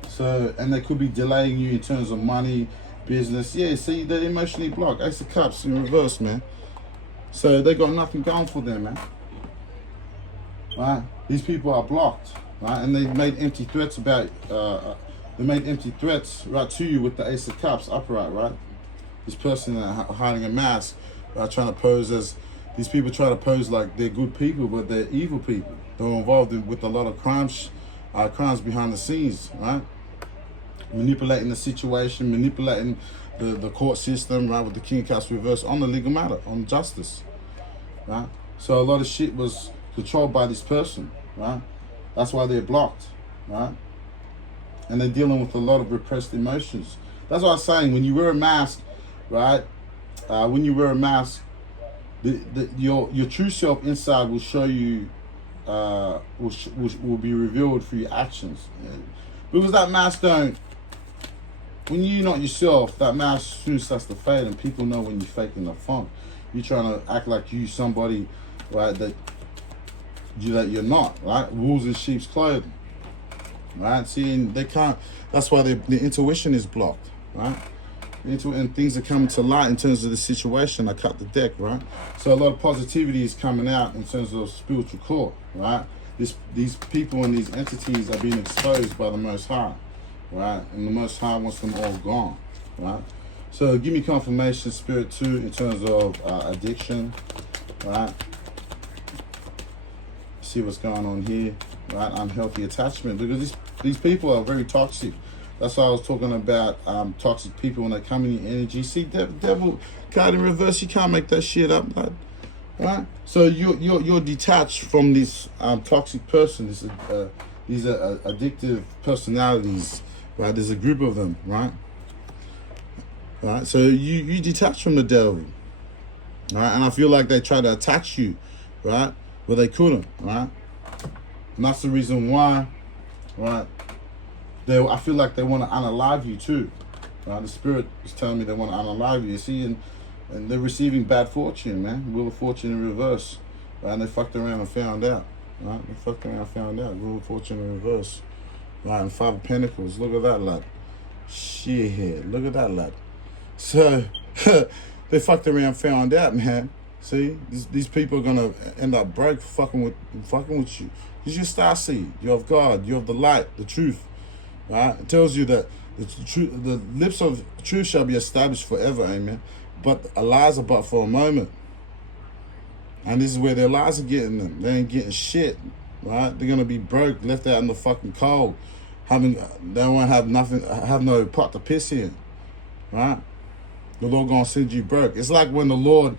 So, and they could be delaying you in terms of money, business. Yeah, see, they're emotionally blocked. Ace of Cups in reverse, man. So they got nothing going for them, man. Right? These people are blocked, right? And they made empty threats about. They made empty threats right to you with the Ace of Cups upright, right? This person hiding a mask, right, trying to pose as. These people try to pose like they're good people, but they're evil people. They're involved with a lot of crimes behind the scenes, right? Manipulating the situation, manipulating the court system, right, with the King of Cups reverse on the legal matter, on justice, right? So a lot of shit was controlled by this person, right? That's why they're blocked, right? And they're dealing with a lot of repressed emotions. That's what I was saying. When you wear a mask, right? When you wear a mask, your true self inside will show you, will be revealed through your actions, because that mask don't. When you're not yourself, that mask soon starts to fade, and people know when you're faking the funk. You're trying to act like you somebody, right, that you're not, right? Wolves in sheep's clothing, right? See, and they can't. That's why the intuition is blocked, right? And things are coming to light in terms of the situation. I cut the deck, right? So a lot of positivity is coming out in terms of spiritual court, right? These people and these entities are being exposed by the Most High. Right, and the Most High wants them all gone, right? So give me confirmation, Spirit 2, in terms of addiction, right? See what's going on here, right? Unhealthy attachment, because these people are very toxic. That's why I was talking about toxic people when they come in your energy. See, devil card in reverse, you can't make that shit up, lad. Right? So you're detached from this toxic person. These are addictive personalities. Right, there's a group of them, right? Right, so you detach from the devil, right? And I feel like they try to attach you, right? But they couldn't, right? And that's the reason why, right? I feel like they want to unalive you too, right? The spirit is telling me they want to unalive you. You see, and they're receiving bad fortune, man. Wheel of Fortune in reverse, right? And they fucked around and found out, right? They fucked around and found out. Wheel of Fortune in reverse. Right, and 5 of Pentacles. Look at that, lad. Shit, look at that, lad. So, they fucked around, found out, man. See, these people are gonna end up broke fucking with you. Because you're star seed. You have God. You have the light, the truth. Right? It tells you that the lips of truth shall be established forever, amen. But a lies are but for a moment. And this is where their lies are getting them. They ain't getting shit. Right? They're gonna be broke, left out in the fucking cold. They won't have nothing, have no pot to piss in. Right? The Lord gonna send you broke. It's like when the Lord,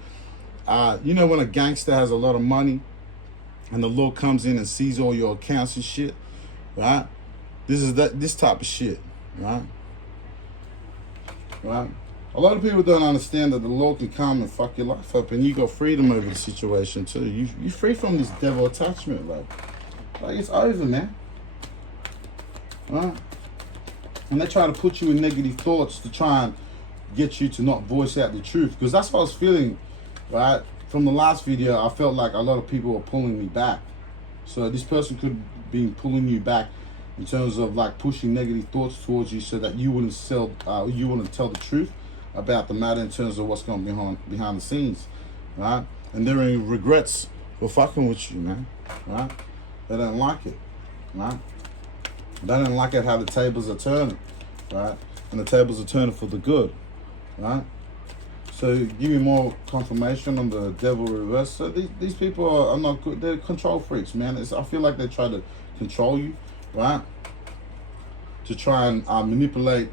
you know, when a gangster has a lot of money, and the Lord comes in and sees all your accounts and shit. Right? This type of shit. Right? Right? A lot of people don't understand that the Lord can come and fuck your life up, and you got freedom over the situation too. You free from this devil attachment, like it's over, man. Right? And they try to put you in negative thoughts to try and get you to not voice out the truth, because that's what I was feeling, right? From the last video, I felt like a lot of people were pulling me back. So this person could be pulling you back in terms of like pushing negative thoughts towards you, so that you wouldn't tell the truth about the matter in terms of what's going on behind the scenes, right? And they're in regrets for fucking with you, man, right? They don't like it, right? They don't like it how the tables are turning, right? And the tables are turning for the good, right? So give me more confirmation on the devil reverse. So these people are not good. They're control freaks, man. I feel like they try to control you, right? To try and manipulate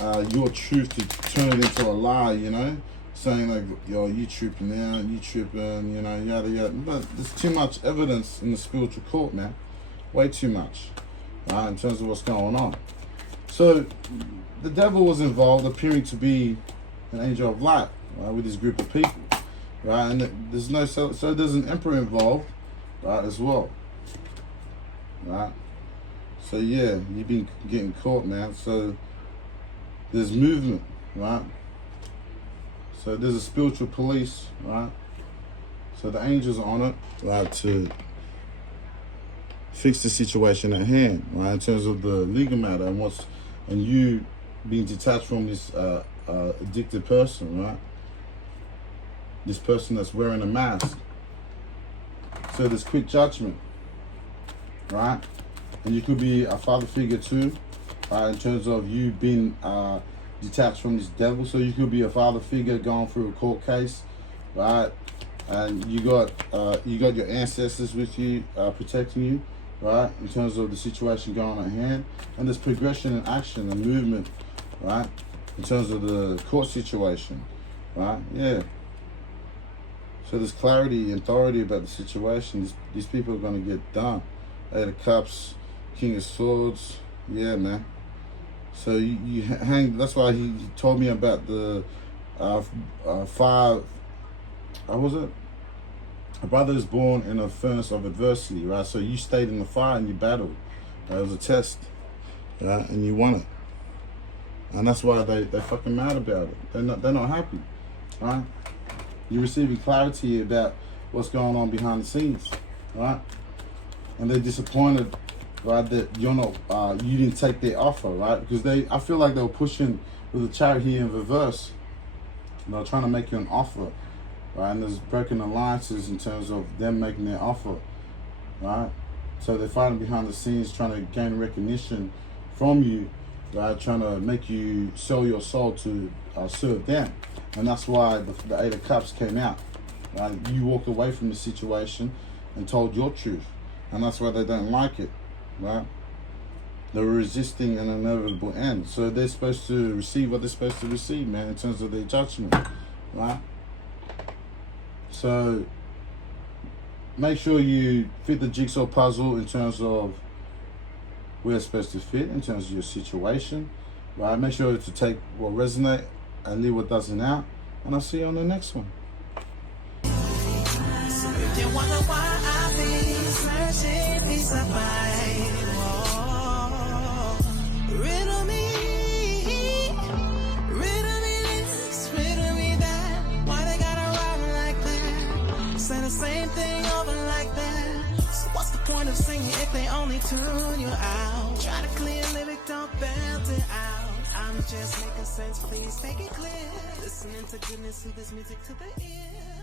your truth to turn it into a lie, you know? Saying like, yo, you tripping out, you tripping, you know, yada yada. But there's too much evidence in the spiritual court, man. Way too much, right? In terms of what's going on. So the devil was involved, appearing to be an angel of light, right, with this group of people. right? And there's no so there's an emperor involved, right, as well, right? So yeah, you've been getting caught, man. So there's movement, right? So there's a spiritual police, right? So the angels are on it, right, to fix the situation at hand, right, in terms of the legal matter and you being detached from this addicted person, right? This person that's wearing a mask. So there's quick judgment, right? And you could be a father figure too, in terms of you being detached from this devil. So you could be a father figure going through a court case, right? And you got your ancestors with you, protecting you, right? In terms of the situation going on at hand, and there's progression and action and movement, right? In terms of the court situation, right? Yeah. So there's clarity and authority about the situation. These people are gonna get done. Eight of Cups, King of Swords, yeah, man. So you hang. That's why he told me about the 5. What was it? A brother is born in a furnace of adversity, right? So you stayed in the fire and you battled. It was a test, right? And you won it. And that's why they're fucking mad about it. They're not happy, right? You're receiving clarity about what's going on behind the scenes, right? And they're disappointed, right, that you're not, you didn't take their offer, right? Because I feel like they were pushing with the Chariot here in reverse. They were trying to make you an offer, right? And there's broken alliances in terms of them making their offer, right? So they're fighting behind the scenes, trying to gain recognition from you, right? Trying to make you sell your soul to serve them. And that's why the 8 of Cups came out, right? You walked away from the situation and told your truth. And that's why they don't like it, right? They're resisting an inevitable end. So they're supposed to receive what they're supposed to receive, man, in terms of their judgment, right? So make sure you fit the jigsaw puzzle in terms of where it's supposed to fit, in terms of your situation, right? Make sure to take what resonates and leave what doesn't out. And I'll see you on the next one. Riddle me this, riddle me that. Why they gotta ride like that? Say the same thing over like that. So what's the point of singing if they only tune you out? Try to clear lyric, don't belt it out. I'm just making sense, please make it clear. Listening to goodness, sooth this music to the ear.